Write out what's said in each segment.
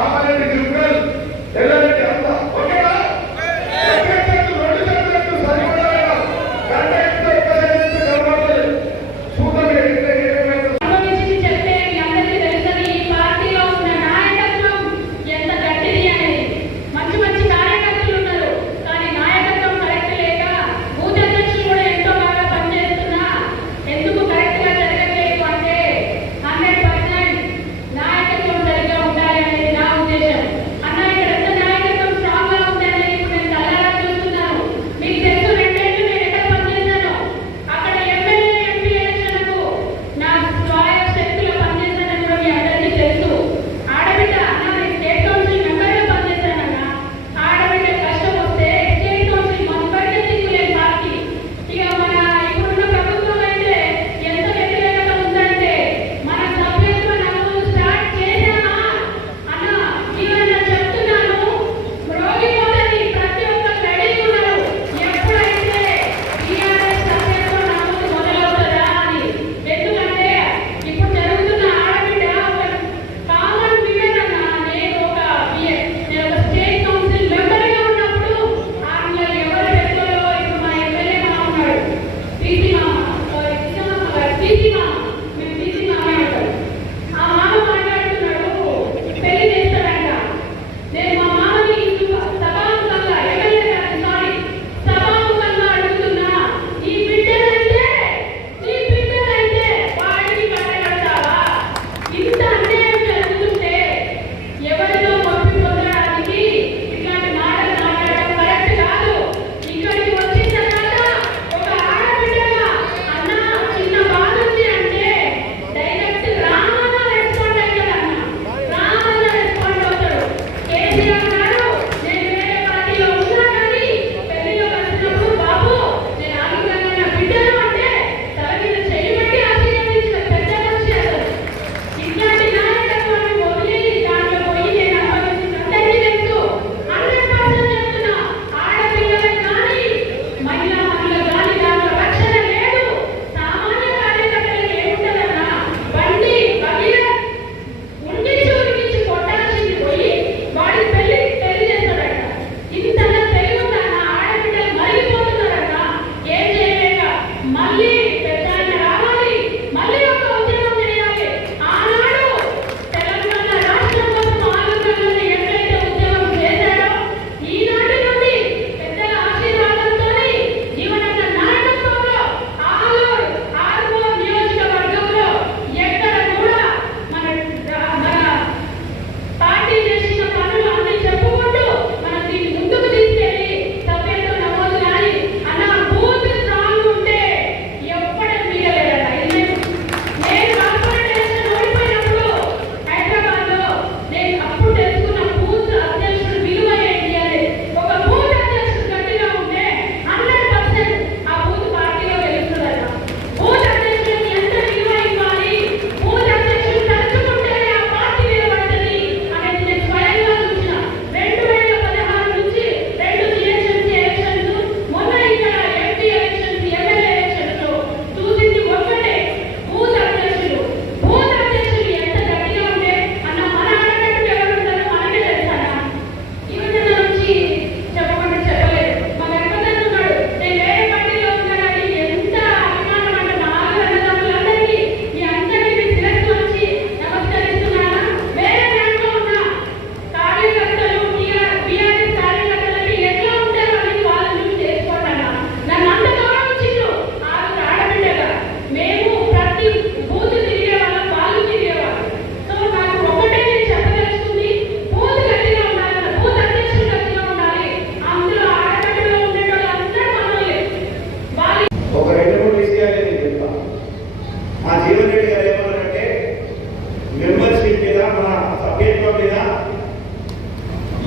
Kamareddy tribunal Yellareddy అంతా ఓకేనా? రెండు చేతులకు సరిపడాలి. గంట ఎక్కితే ఒక్కసారి కనబడలేదు. చూద్దాం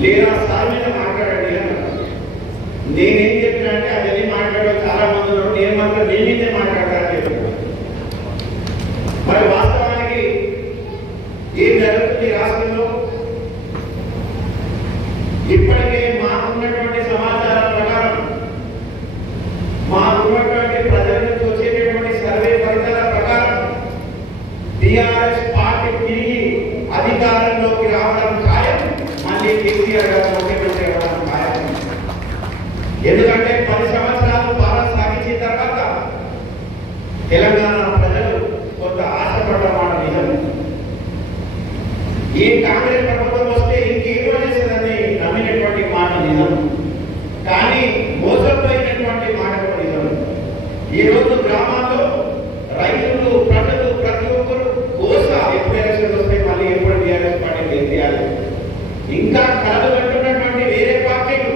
లేదా సార్ మీద మాట్లాడండి అన్నారు. నేనేం చెప్పినా అంటే అవన్నీ మాట్లాడడం చాలా మంది ఉన్నారు, నేను మాత్రం నేనైతే మాట్లాడాలని చెప్పాను. మరి వాస్తవానికి ఏం జరుగుతుంది రాష్ట్రంలో? ఇప్పటికే మాకున్నటువంటి సమాచారం ప్రకారం, మాకున్నటువంటి ప్రజల నుంచి వచ్చేటటువంటి సర్వే ఫలితాల ప్రకారం టిఆర్ఎస్ పార్టీ తిరిగి అధికారంలోకి రావడం ఖాయం. కేసీఆర్ గారు ముఖ్యమంత్రి అవ్వడానికి ఖాయం. ఎందుకంటే 10 సంవత్సరాలు పాలన సాగించిన తర్వాత తెలంగాణ ప్రజలు కొంత ఆశపడ్డ మాట నిజం. ఈ కాంగ్రెస్ ప్రభుత్వం వస్తే ఇంకేమో చేసేదని నమ్మినటువంటి మాట నిజం. కానీ మోసపోయినటువంటి మాట కూడా నిజం. ఈ రోజు గ్రామాల్లో రైతులు ప్రజలు ప్రతి ఒక్కరు కోస ఎప్పుడు ఎలక్షన్ వస్తే మళ్ళీ ఎప్పుడు టీఆర్ఎస్ పార్టీ గెలియాలి. ఇంకా కలలు కట్టున్నటువంటి వేరే పార్టీలు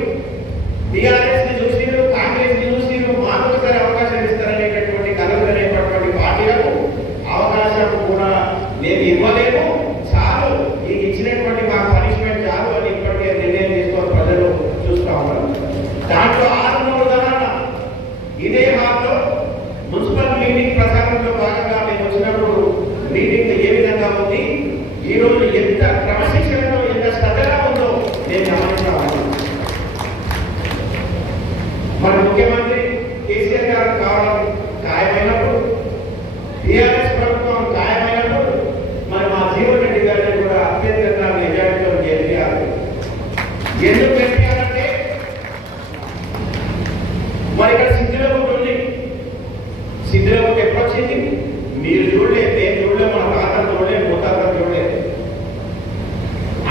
టీఆర్ఎస్ ని చూసిరు, కాంగ్రెస్ ని చూసిరు, మాకు ఒకసారి అవకాశం ఇస్తారనేటటువంటి కలలు అనేటటువంటి పార్టీలకు అవకాశం కూడా మేము ఇవ్వలేము, చాలు ఈ ఇచ్చినటువంటి మా పనిష్మెంట్ చాలు అని ఇప్పటికే నిర్ణయం తీసుకొని ప్రజలు చూస్తూ ఉన్నారు. దాంట్లో 6 ఉదాహరణ ఇదే హాల్లో మున్సిపల్ మీటింగ్ ప్రచారంలో భాగంగా మేము వచ్చినప్పుడు మీటింగ్ ఏ విధంగా ఉంది, ఈ రోజు ఎంత క్రమశిక్షణలో ఎంత శ్రద్ధగా ఉందో నేను గమనిస్తా ఉన్నాను. మన ముఖ్యమంత్రి కేసీఆర్ గారు కావడం ఖాయమైనప్పుడు, టీఆర్ఎస్ ప్రభుత్వం ఖాయమైనప్పుడు మరి మా జీవన్ రెడ్డి గారిని కూడా అత్యధికంగా మెజారిటీలో గెలిపారు. ఎందుకు గెలిపారంటే మరి ఇక్కడ సిద్ధిలోకి ఉంది. సిద్ధిలోకి ఎప్పుడు వచ్చింది మీరు చూడలేదు, నేను చూడలేదు, మన తాతలు చూడలేదు, ముత్తాతలు చూడలేదు.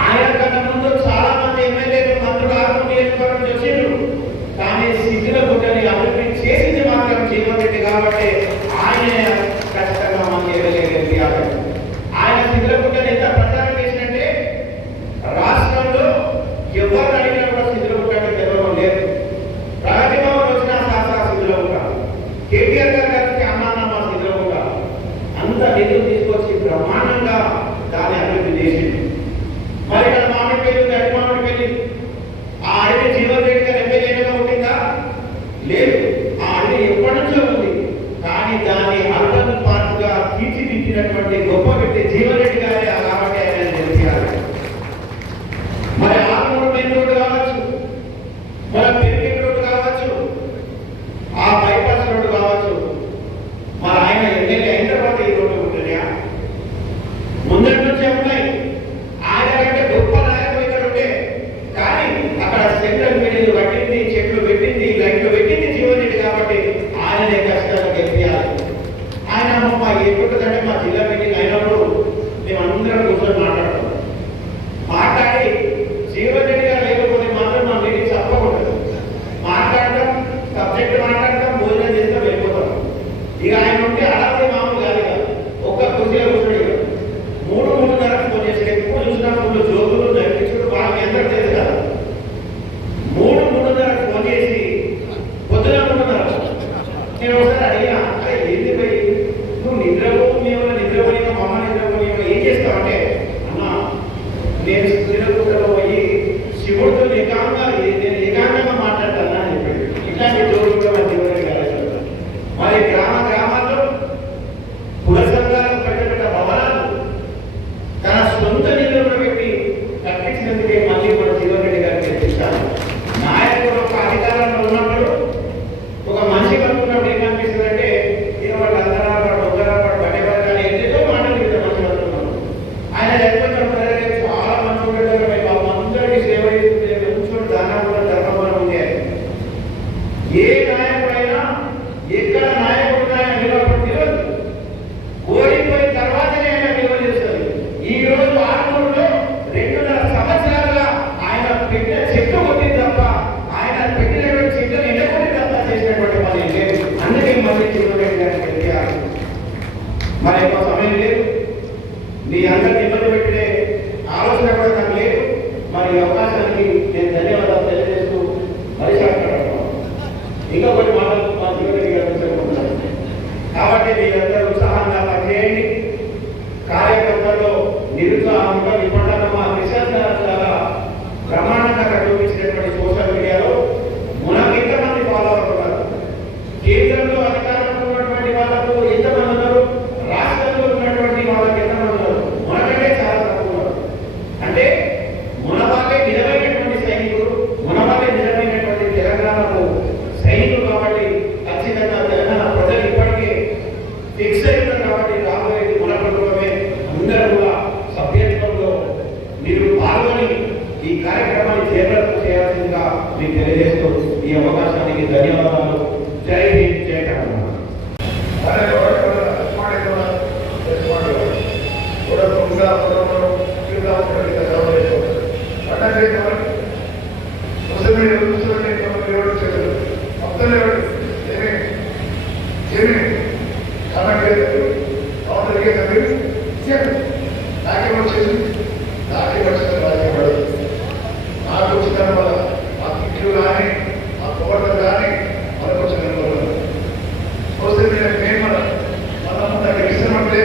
ఆయన కన్నా ముందు చాలా మంది ఎమ్మెల్యేలు మంత్రులు ఆరు నియోజకవర్గం వచ్చారు. కానీ సిద్ధిలో గుడ్డని అభివృద్ధి చేసింది మాత్రం జీవన్ రెడ్డి కాబట్టి ఆయన ఖచ్చితంగా మనకి ఎమ్మెల్యే. ఆయన సిద్ధిలో గుడ్డని ఎంత ప్రచారం చేసినట్టే రాష్ట్రంలో ఎవరు అడిగినా కూడా సిద్ధిలో గుడ్డ తెలవడం లేదు. ప్రగతి భవన్ వచ్చిన శాస్త్ర సిద్ధిలో ఉంటారు, కేటీఆర్ గారు కలిసి అన్నాన్న సిద్ధిలో ఉంటారు. అంత నిధులు తీసుకొచ్చి బ్రహ్మాండంగా దాన్ని అభివృద్ధి చేసింది. మరి ఇక్కడ మామిడి పెళ్లి అడి మామిడి పెళ్లి ఆ అడవి జీవన్ రెడ్డి గారు ఎమ్మెల్యేగా ఉంటుందా? లేదు, ఆ అడవి ఎప్పటి నుంచో ఉంది. కానీ దాన్ని అర్బన్ పార్క్ గా తీర్చిదిద్దినటువంటి గొప్ప వ్యక్తి జీవన్ రెడ్డి గారే కాబట్టి ఆయన తెలియాలి. మరి ఆర్మూరు మెయిన్ రోడ్డు కావచ్చు, మన పెరిగిన రోడ్డు కావచ్చు, ఆ బైపాస్ రోడ్డు కావచ్చు, మరి ఆయన ఎమ్మెల్యే అయిన తర్వాత ఈ రోడ్డు ఉంటుందా? ముందటి నుంచే ఉన్నాయి. ఆయన కంటే గొప్ప నాయకులు ఇక్కడ ఉంటే కానీ అక్కడ సెంట్రల్ మీడియాలు పట్టింది, చెట్లు పెట్టింది, లైట్లు పెట్టింది జీవన్ రెడ్డి కాబట్టి ఆయననే ఖచ్చితంగా గెలిపించాలి. ఆయన మా ఎప్పుడుంటే మా జిల్లా మీటింగ్ అయినప్పుడు మేమందరం కూర్చొని మాట్లాడి జీవన్ రెడ్డి గారు లేకపోతే మాత్రం మా మీటింగ్ తప్పకూడదు. మాట్లాడటం, సబ్జెక్ట్ మాట్లాడటం, భోజనం చేస్తాం, వెళ్ళిపోతాం. ఇక ఆయన ఉంటే అడాలి మామూలు కాదు, ఒక్క కుర్చీలో కూర్చోడు. 3:30 ఫోన్ చేసి ఎక్కువ చూసినప్పుడు జోకులు నడిపించుడు బాగా ఎంత తెలుసు కదా. 3:30 ఫోన్ చేసి పొద్దున 3:30 నేను ఒకసారి అడిగినా, అరే ఏంటి పోయి నువ్వు నిద్రపోనియో నిద్రపోయినా మా అమ్మ నిద్రపోనియో ఏం చేస్తావంటే, అన్నా నేను నిద్రపోతలో పోయి శివుడితో నేను ఏకాంతంగా మాట్లాడతానా అని చెప్పాడు. ఇట్లాంటి జోకులు కూడా మన జీవన గారు. మరి గ్రామాల్లో కుల సంఘాలకు పెద్ద భవనాలు తన సొంత నిధులను పెట్టి కట్టించినందుకే మళ్ళీ మన జీవన్ రెడ్డి గారు తెప్పించారు. నాయకుడు ఒక అధికారంలో ఉన్నప్పుడు ఒక మనిషి కనుక్కున్నప్పుడు ఏమనిపిస్తుందంటే వాడు అందరాపాడు దొంగరాపాడు బట్టేవాడు ఎంతో మాటలు మంచి కనుక్కున్నాడు. ఆయన చెప్పినప్పుడు చాలా మంచి ఉంటాడు, అందరికీ సేవ చేస్తుంటే మంచోడు, దానాలు ధర్మం ఉండే. ఏ నాయకుడైనా ఎక్కడ నాయకుడు ఆయన నిలబడి తెలియదు, ఓడిపోయిన తర్వాతనే ఆయన విలువ చేస్తుంది. ఈ రోజు ఆర్మూరులో 2.5 సంవత్సరాలుగా ఆయన పెట్టిన చెట్టు కొట్టింది తప్ప, ఆయన పెట్టినటువంటి చెట్టును ఎండకొట్టి తప్ప చేసినటువంటి పని లేదు. అందుకే మళ్ళీ చిన్నరెడ్డి గారికి తెలియాలి. మరి ఎక్కువ సమయం లేదు, మీ అందరినీ ఇబ్బంది పెట్టే ఆలోచన కూడా నాకు లేదు. మరి ఈ అవకాశానికి నేను ధన్యవాదాలు తెలియజేస్తూ పరిశాఖ ఇంకొకటి మాటలు మా జీవరెడ్డి గారు చెప్పుకుంటారు. కాబట్టి మీరందరూ ఉత్సాహంగా పనిచేయండి. కార్యకర్తల్లో నిరుత్సాహంగా ఇప్పటికన్నా మా కిషన్ గారు చాలా బ్రహ్మాండంగా చూపించినటువంటి సోషల్ మీడియాలో మనకు ఎంతమంది ఫాలోవర్లు ఉన్నారు, కేంద్రంలో అధికారంలో ఉన్నటువంటి వాళ్ళకు ఎంతమంది ఉన్నారు, రాష్ట్రంలో ఉన్నటువంటి వాళ్ళకి ఎంతమంది ఉన్నారు, మనకంటే చాలా తక్కువ ఉన్నారు. అంటే మన వాళ్ళే నిజమైనటువంటి సైనికులు, మన వాళ్ళే నిజమైనటువంటి తెలంగాణకు సైనికులు. కాబట్టి ఖచ్చితంగా తెలంగాణ ప్రజలు ఇప్పటికే ఫిక్స్ అయి ఉన్నారు. కాబట్టి రాబోయేది మన ప్రభుత్వమే. అందరూ కూడా సభ్యత్వంలో ఈ కార్యక్రమాన్ని చేయాల్సిందిగా మీకు తెలియజేస్తూ ఈ అవకాశానికి ధన్యవాదాలు. జై హింద్, జై తెలంగాణ. నాకు వచ్చిన వల్ల ఆ తిట్లు కానీ ఆ పొగడ్లు కానీ మనకు వచ్చిన వస్తే మేము మన ఇస్తామంటే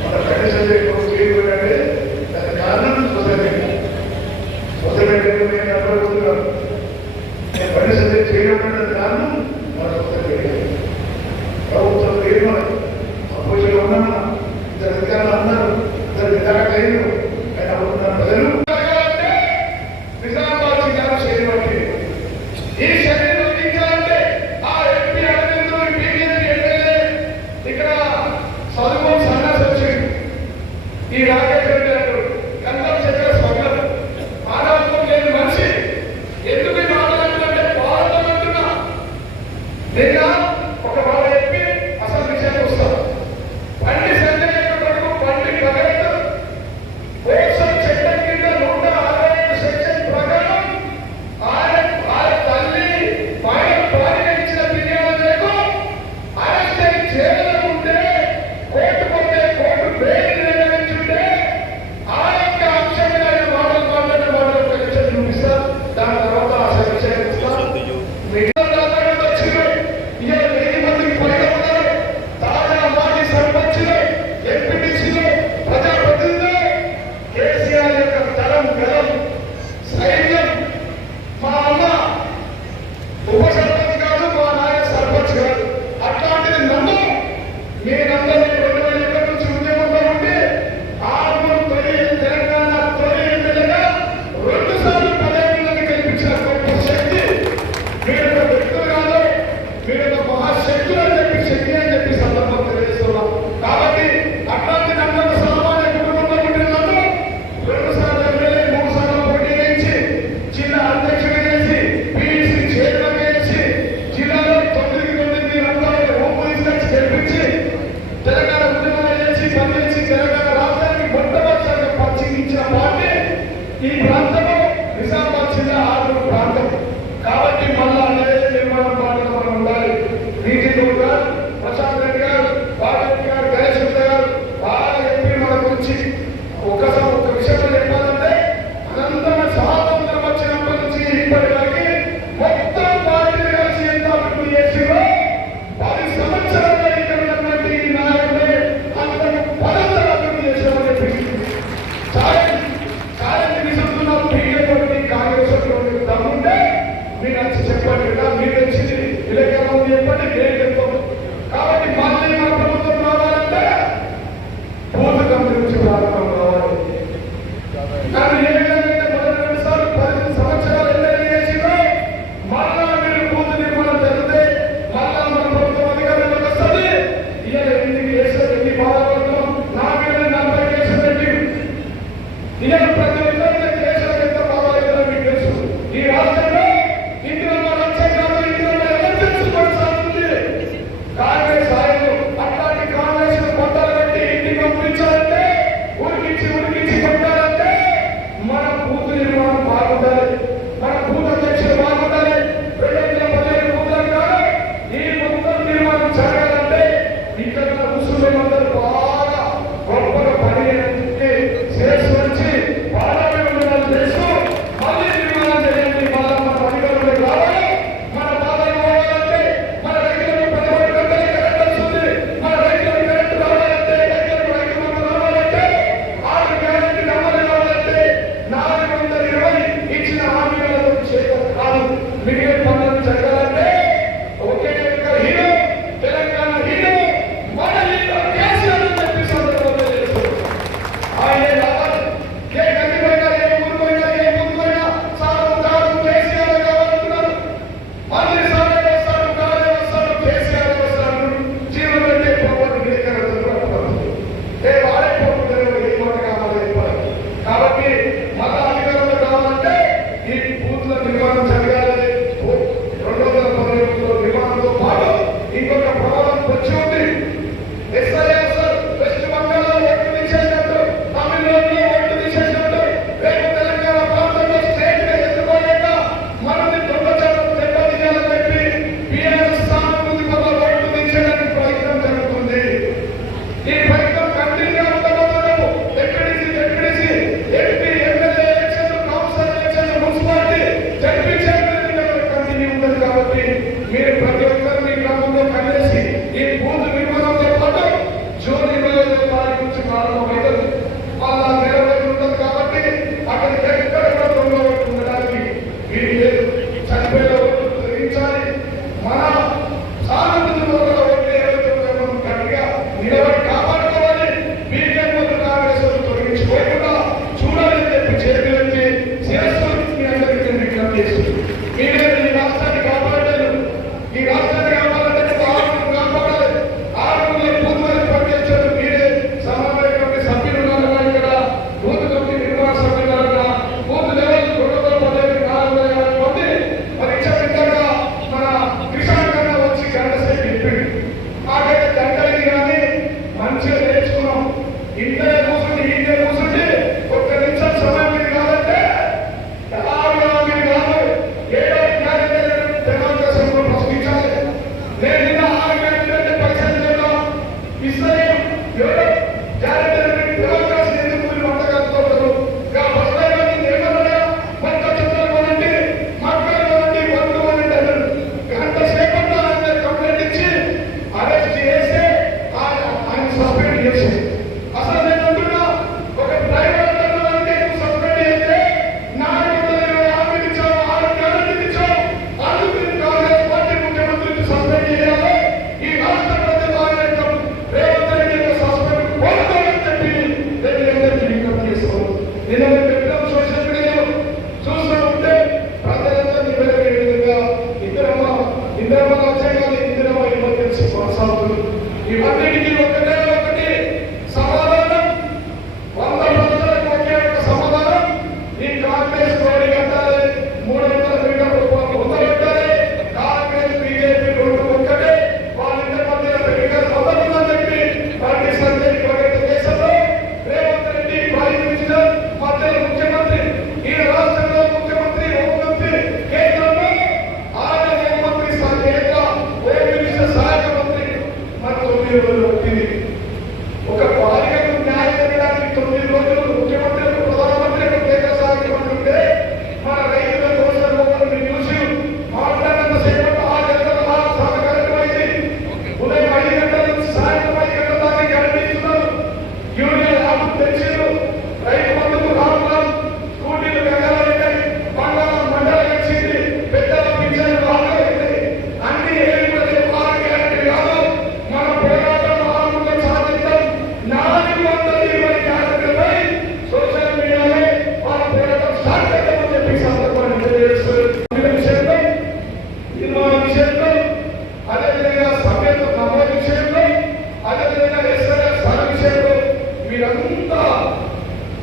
మన కండిషన్ చేయకపోతే దాని కారణం సొసైటీ నేను అనుకుంటున్నాను. నేను కండిషన్ చేయడం కారణం మన సొసైటీ ప్రభుత్వం పేరు మనకు అపోజిషన్ ఉన్నామన్నా ఇద్దరు అధికారులు అన్నారు, ఇద్దరు విధానం లేదు. కానీ అప్పుడు ప్రజలు నిజామాబాద్ జిల్లాలో చేయబట్టి ఈ శరీరం ఉద్యోగాలంటే ఆ ఎంపీ అభ్యర్థులు బీజేపీ ఎమ్మెల్యే ఇక్కడ చదువు సన్నాసి వచ్చింది. ఈ రాకేష్ రెడ్డి గారు గంటల చక్ర స్వర్గం మానవత్వం లేని మనిషి. ఎందుకు మాట్లాడుతుందంటే పాల్గొంటున్నా నిన్న ఒక వాళ్ళ ఎంపీ అసలు విషయానికి వస్తారు. బండి సంజయ్ కొడుకు బండి భగత్ కోసం చట్టం కింద 165 సెక్షన్ ప్రకారం ఆయన తల్లి పైన భార్య ఇచ్చిన ఫిర్యాదు మేరకు అరెస్ట్ అయి జైలులో ఉంటే కోర్టు పోతే కోర్టు బెయిల్ నిర్ణయించుంటే ఆ యొక్క అంశం మీద ఆయన మాటలు ఒక విషయం చూపిస్తారు. దాని తర్వాత ఆ విషయాన్ని ఇస్తారు. వచ్చింది ఇవాళ 1000 మందికి పైగా ఉన్నారు. తాజా మాజీ సర్పంచులు, ఎంపీటీసీలు, ప్రజాప్రతినిధులు, కేసీఆర్ యొక్క తరం గలం సైన్యం. మా అమ్మ ఉప సర్పంచ్ కాదు, మా నాయన సర్పంచ్ కాదు. అట్లాంటిది నన్ను మీరందరూ 2001 నుంచి ఉద్యమంలో ఉండి తెలంగాణ తొలి ఎమ్మెల్యేగా 2 సార్లు పదవిలోకి గెలిపించిన గొప్ప శక్తి. మీరు ఒక వ్యక్తులు కాదు, మీరు ఒక మహాశక్తులు అని చెప్పి సందర్భం తెలియజేస్తున్నాం. కాబట్టి అట్లాంటి నన్ను సామాన్య కుటుంబంలో ఉండిన నన్ను 2 సార్లు ఎమ్మెల్యే, 3 సార్లు పోటీ చేయించి జిల్లా అధ్యక్షుడు చేసి పీసీ చైర్మన్ చేసి జిల్లాలో 9 రంగాలను హోము తీసుకొచ్చి గెలిపించి తెలంగాణ ఉద్యమాలు చేసి పనిచేసి తెలంగాణ రాష్ట్రానికి మొట్టమొదటిసారిగా పరిచయించిన పార్టీ ఈ ప్రాంతము నిజామాబాద్ జిల్లా ఆదూరు ప్రాంతం. కాబట్టి మళ్ళా అదే నిర్మాణ పాటలు మనం ఉండాలి. నీతి గారు, ప్రశాంత్ రెడ్డి గారు, బాలరెడ్డి గారు, గణేష్ గుప్తా గారు బాగా చెప్పి మన గురించి ఒక్కసారి ఒక విషయంలో చెప్పాలంటే అనంతమైన స్వాతంత్రం వచ్చినప్పటి నుంచి ఇప్పటివరకు మొత్తం పార్టీలు కలిసి ఎంత అభివృద్ధి చేసిందో 10 సంవత్సరాల్లో ఇక్కడ ఉన్నటువంటి ఈ నాయకులే అంతకు 10 అభివృద్ధి చేసామని చెప్పి ఛాలెంజ్ విసురుతున్న బీజేపీ కాంగ్రెస్ దమ్ముంటే మీరు వచ్చి చెప్పండి. మీరు వచ్చి విలేకరులు చెప్పండి, నేను చెప్పండి. కాబట్టి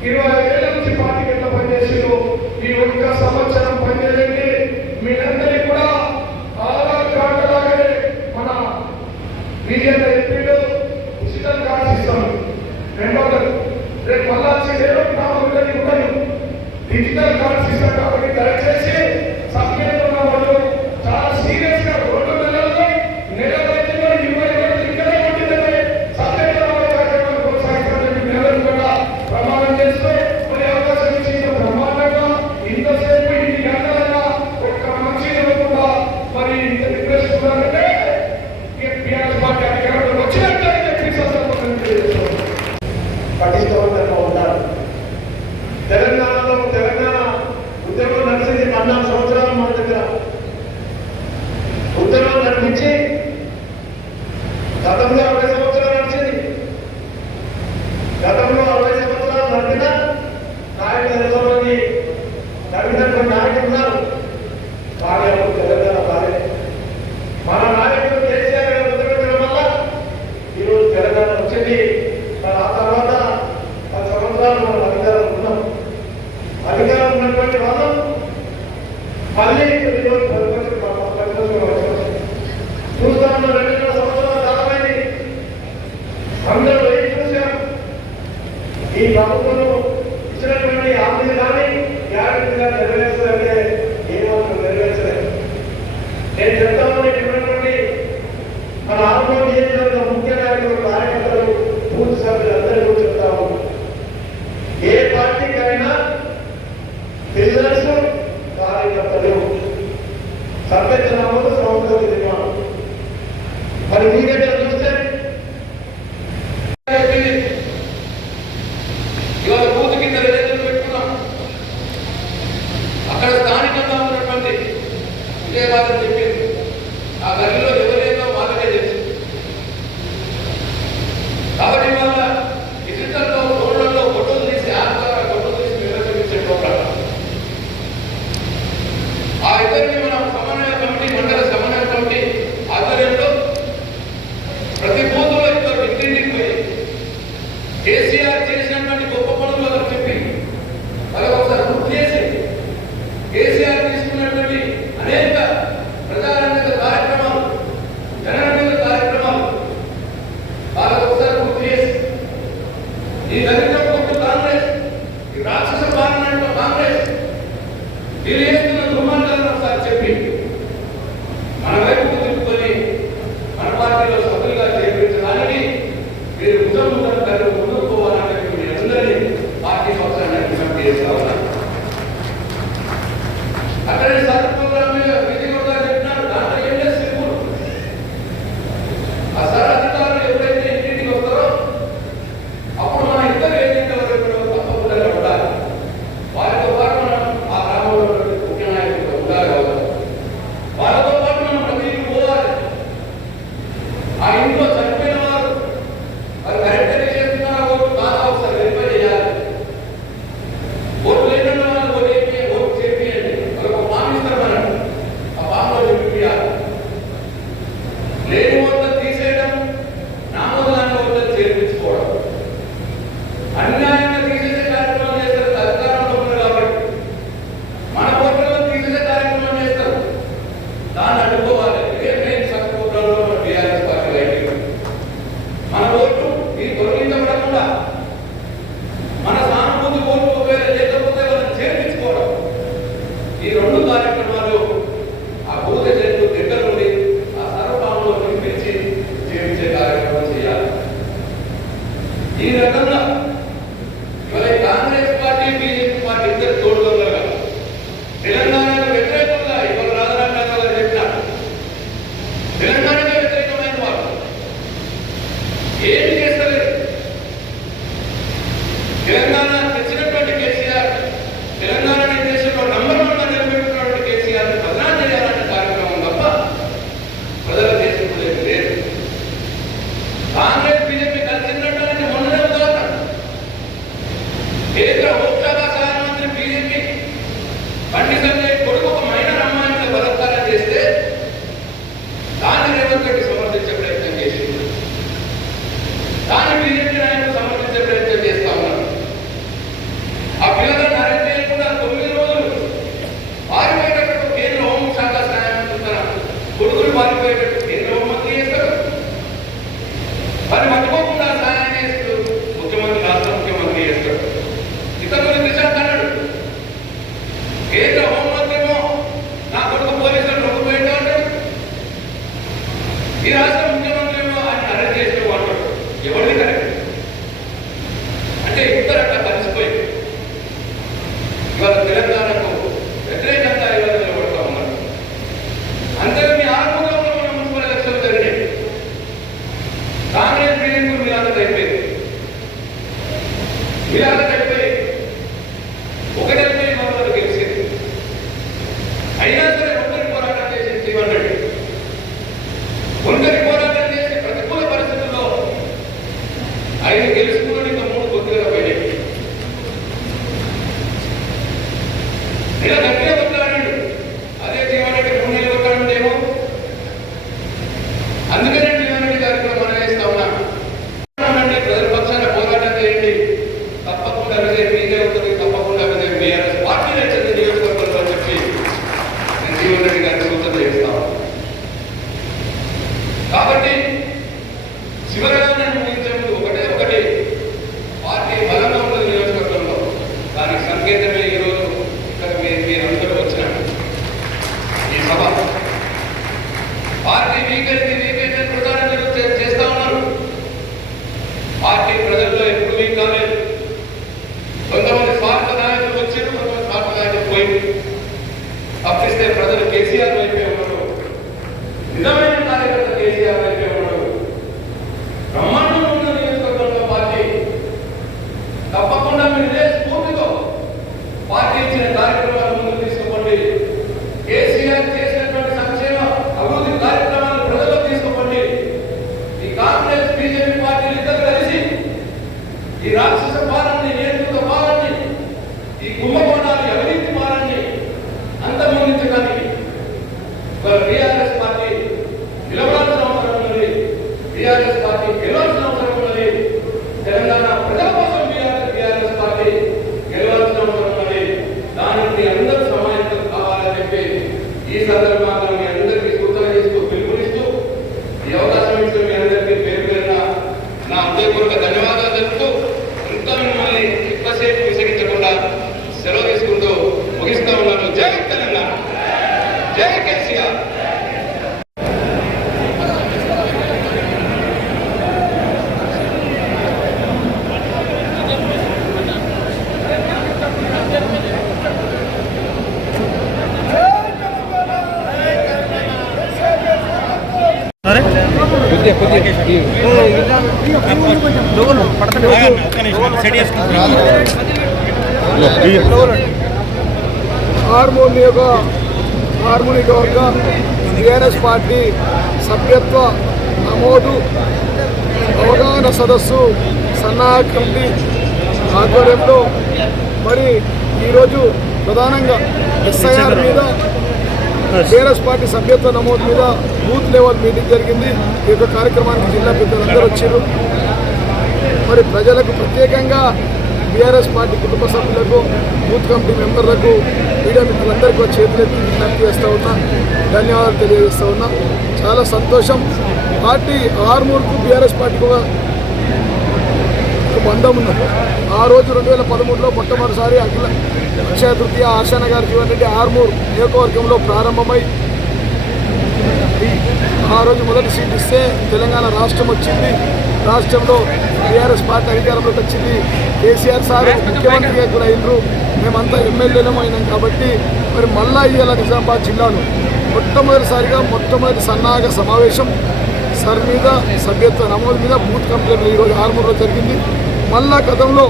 25 ఏళ్ళ నుంచి పార్టీకి ఎట్లా పనిచేసిందో ఈ ఒక్క సంవత్సరం పనిచేయండి. మీరందరికీ కూడా ఆధార్ కార్డు లాగానే మన బీజేపీ ఎంపీలు డిజిటల్ కార్డ్స్ ఇస్తాము. రెండోది రేపు మళ్ళా ఉండదు డిజిటల్ కార్డ్స్ ఇస్తాం. కాబట్టి దయచేసి సభ్యులు ఉన్న వాళ్ళు చాలా సీరియస్ గా 2 నెలల్లో నెల రోజుల్లో 20 రోజులు ఇక్కడే ఉంటుందని సభ్యులు కార్యక్రమాలు కొనసాగిస్తారని నెలలు కూడా ప్రమాణం చేస్తూ మరి అవకాశం ఇచ్చిన బ్రహ్మాండంగా ఇంతసేపు ఇన్ని గంటలుగా ఒక్క మంచి ఇవ్వకుండా మరి ఇంత రిక్వెస్ట్ ఉన్నారంటే టీఆర్ఎస్ పార్టీ అధికారంలో వచ్చినట్టే చెప్పి సందర్భంగా తెలియజేస్తాం. పటిష్టవంతంగా ఉంటారు. తెలంగాణలో తెలంగాణ ఉద్యమం నడిచింది 14 సంవత్సరాలు మన దగ్గర ఉద్యమం నడిపించి గతంలో 60 సంవత్సరాలు నడిచింది. గతంలో 60 సంవత్సరాలు నడిపిన నాయకులు ఎంతో మంది నడిపినటువంటి నాయకులు ఉన్నారు. కానీ అప్పుడు తెలంగాణ బాలే. మన నాయకులు కేసీఆర్ గారు ఉద్యమించడం వల్ల ఈరోజు తెలంగాణ వచ్చింది. ఆ తర్వాత 10 సంవత్సరాలు మనం అధికారం ఉన్నాం. అధికారం ఉన్నటువంటి వాళ్ళు మళ్ళీ చూస్తాము. 2 సంవత్సరాల కాలమైంది. అందరూ ఏం చూశారు? ఈ ప్రభుత్వం ఇచ్చినటువంటి హామీలు కానీ గ్యారెంటీగా నెరవేర్చాలంటే ఏమాత్రం నెరవేర్చలేదు. నేను చెప్తామని చెప్పినటువంటి మన ఆరోగ్య నియోజకవర్గ ముఖ్య నాయకులు కార్యకర్తలు బూత్ సభ్యులందరూ చెప్తాము. ఏ పార్టీకైనా బిల్డర్స్ కార్యకర్తలు సర్పంచ్ నమోదు సంవత్సరం నిర్మాణం. మరి మీకంటే చూస్తే ఇవాళ బూత్ కింద రేట్లు పెట్టుకున్నాం. అక్కడ స్థానికంగా ఉన్నటువంటి విజయవాదం చెప్పింది. ఆ గదిలో ఎవరేదో వాళ్ళకే తెలుసు. కాబట్టి వాళ్ళ డిజిటల్లో ఫోన్లలో ఫోటోలు తీసి యాప్ ద్వారా ఫోటోలు తీసి నిర్వహించే ప్రోగ్రాం. ఆ ఇద్దరిని మనం సమన్వయ కమిటీ మండల సమన్వయ కమిటీ ఆధ్వర్యంలో ప్రతి బూత్లో ఇద్దరు ఇంటింటికి పోయి కేసీఆర్ చేసినటువంటి గొప్ప పనులు వాళ్ళకి చెప్పి వాళ్ళకి ఒకసారి గుర్తు చేసి కేసీఆర్ తీసుకున్నటువంటి అనేక ప్రజారంజక కార్యక్రమాలు జనరంజక కార్యక్రమాలు వాళ్ళకి ఒకసారి గుర్తు చేసి ఈ దరిద్ర కొట్టు కాంగ్రెస్, ఈ రాక్షస పాలన కాంగ్రెస్ వీళ్ళు చేస్తున్న దుర్మార్గాలను ఒకసారి చెప్పి మన వైపు తిప్పుకొని మన పార్టీలో సభ్యులుగా చేర్పించడానికి మీరు ముందుకు పోవాలంటే మీరు అందరినీ పార్టీ పక్షాన్ని విజ్ఞప్తి చేస్తా ఉన్నారు. అక్కడే సార్ ప్రోగ్రామ్ మీద విజయ్ గారు చెప్పినారు. దాంట్లో ఏం లేదు, సింపుల్. ఆ సార్ అధికారులు ఎప్పుడైతే ఇంటింటికి వస్తారో అప్పుడు మన ఇద్దరు ఏజెంట్ ఎవరు తప్పకుండా ఉండాలి. వారితో పాటు మనం ఆ గ్రామంలో ముఖ్య నాయకులు ఉండాలి కదా. వాళ్ళతో పాటు మనం ప్రతి ఇంటికి పోవాలి. ఆ ఇంట్లో చనిపోయిన వారు కరెక్ట్గా చేస్తున్నారా ఓటు కాదా ఒకసారి వెరిఫై చేయాలి. ఓటు లేకుండా వాళ్ళు ఓటు చేపియండి. వాళ్ళకు ఒక ఫామ్ ఇస్తారు మనం. ఆ ఫామ్లో చూపించాలి. లేని ఓట్లను తీసేయడం, నామోదాన్ని ఓట్లను చేర్పించుకోవడం, అన్యాయంగా తీసేసే కార్యక్రమం చేస్తారు. అధికారంలో ఉన్నారు కాబట్టి మన ఓట్లలో తీసేసే కార్యక్రమం చేస్తారు. దాన్ని అడ్డుకోవాలి. ఏమైనా సత్ప్రోగ్రాంలో మన టీఆర్ఎస్ పార్టీ రైతు మన ఓట్లు ఈ తొలగించబడకుండా మన సానుభూతి ఓట్లు ఒకవేళ లేకపోతే వాళ్ళని చేర్పించుకోవడం, ఈ 2 కార్యక్రమాలు ఆ భూత జంతు దగ్గర నుండి ఆ సర్వపాములో పిలిపించి చేయించే కార్యక్రమం చేయాలి. ఈ రకంగా ఇవాళ కాంగ్రెస్ పార్టీ బీజేపీ పార్టీ ఇద్దరు తోడుగా తెలంగాణకు వ్యతిరేకంగా ఇవాళ రాజనాథ్ గారు చెప్పినారు. తెలంగాణకు వ్యతిరేకమైన వాళ్ళు ఏమి చేస్తలేదు. తెలంగాణ తెచ్చినటువంటి కేసీఆర్, తెలంగాణ దేశంలో నంబర్ 1గా నిలబెట్టినటువంటి కేసీఆర్ బదనాం చేయాలనే కార్యక్రమం తప్ప ప్రజల దేశంలో లేదు. కాంగ్రెస్ బీజేపీ కలిసిందంటే మొన్ననే ఉదాహరణ. కేంద్ర హోంశాఖ సహాయ మంత్రి బీజేపీ బండి సంజయ్ కొడుకు ఒక మైనర్ అమ్మాయి మీద బలాత్కారం చేస్తే దాన్ని రేవంత్ రెడ్డి సమర్థించే ప్రయత్నం చేసింది. దాన్ని బీజేపీ నాయకులు సమర్థించే ప్రయత్నం చేస్తా ఉన్నారు. పార్టీ ఇచ్చిన కార్యక్రమాలు ముందుకు తీసుకోండి. కేసీఆర్ చేసినటువంటి సంక్షేమ అభివృద్ధి కార్యక్రమాలను ప్రజలకు తీసుకోండి. ఈ కాంగ్రెస్ బీజేపీ పార్టీలు ఇద్దరు కలిసి ఈ రాక్షస పాలనని, నియంత్రిత పాలనని, ఈ కుంభకోణాలు, అవినీతి పాలనని అంతమొందించడానికి టీఆర్ఎస్ పార్టీ నిలబడాల్సిన అవసరం ఉన్నది. టీఆర్ఎస్ పార్టీ గెలవాల్సిన అవసరం ఉన్నది. తెలంగాణ ప్రజల కోసం టీఆర్ఎస్ పార్టీ గెలవాల్సిన అవసరం ఉన్నది. దానికి అందరూ సమాయత్తం కావాలని చెప్పి ఈ సందర్భంగా మీ అందరికీ సూచన చేస్తూ, పిలుపునిస్తూ, ఈ అవకాశం ఇచ్చిన మీ అందరికీ పేరు పేరున నా హృదయపూర్వక ధన్యవాదాలు తెలుపుతూ, ఇంకా మిమ్మల్ని ఎక్కువసేపు విసిగించకుండా సెలవు తీసుకుంటూ ముగిస్తా ఉన్నాను. జై తెలంగాణ, జై కేసీఆర్. హార్మోనిక టీఆర్ఎస్ పార్టీ సభ్యత్వ నమోదు అవగాహన సదస్సు సన్నాహక కమిటీ ఆధ్వర్యంలో మరి ఈరోజు ప్రధానంగా ఎస్ఐఆర్ మీద, టీఆర్ఎస్ పార్టీ సభ్యత్వ నమోదు మీద బూత్ లెవెల్ మీటింగ్ జరిగింది. ఈ యొక్క కార్యక్రమానికి జిల్లా పెద్దలందరూ వచ్చారు. మరి ప్రజలకు ప్రత్యేకంగా టీఆర్ఎస్ పార్టీ కుటుంబ సభ్యులకు, బూత్ కమిటీ మెంబర్లకు, మీడియా మిత్రులందరికీ చేతులెత్తి విజ్ఞప్తి చేస్తూ ఉన్నా, ధన్యవాదాలు తెలియజేస్తూ ఉన్నా. చాలా సంతోషం. పార్టీ ఆర్మూర్కు బీఆర్ఎస్ పార్టీకి ఒక బంధం ఉన్నది. ఆ రోజు 2013లో మొట్టమొదటిసారి అక్షయ తృతీయ ఆశాన గారి జీవన్ రెడ్డి ఆర్మూర్ నియోజకవర్గంలో ప్రారంభమై ఆ రోజు మొదటి సీట్ ఇస్తే తెలంగాణ రాష్ట్రం వచ్చింది. రాష్ట్రంలో టీఆర్ఎస్ పార్టీ అధికారంలోకి వచ్చింది. కేసీఆర్ సార్ ముఖ్యమంత్రిగా కూడా అయినరు. మేమంతా ఎమ్మెల్యేలం అయినాం కాబట్టి మరి మళ్ళా ఇవాళ నిజామాబాద్ జిల్లాలో మొట్టమొదటి సన్నాహక సమావేశం సార్ మీద సభ్యత్వ నమోదు మీద బూత్ కంప్లైంట్ ఈరోజు ఆర్మూర్లో జరిగింది. మళ్ళా గతంలో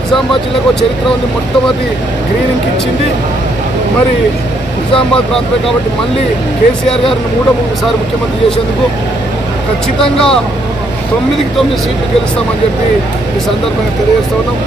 నిజామాబాద్ జిల్లాకు చరిత్ర ఉంది. మొట్టమొదటి గ్రీనింగ్కి ఇచ్చింది మరి నిజామాబాద్ ప్రాంతమే కాబట్టి మళ్ళీ కేసీఆర్ గారిని మూడోసారి ముఖ్యమంత్రి చేసేందుకు ఖచ్చితంగా 9కి 9 సీట్లు గెలుస్తామని చెప్పి ఈ సందర్భంగా తెలియజేస్తూ ఉన్నాం.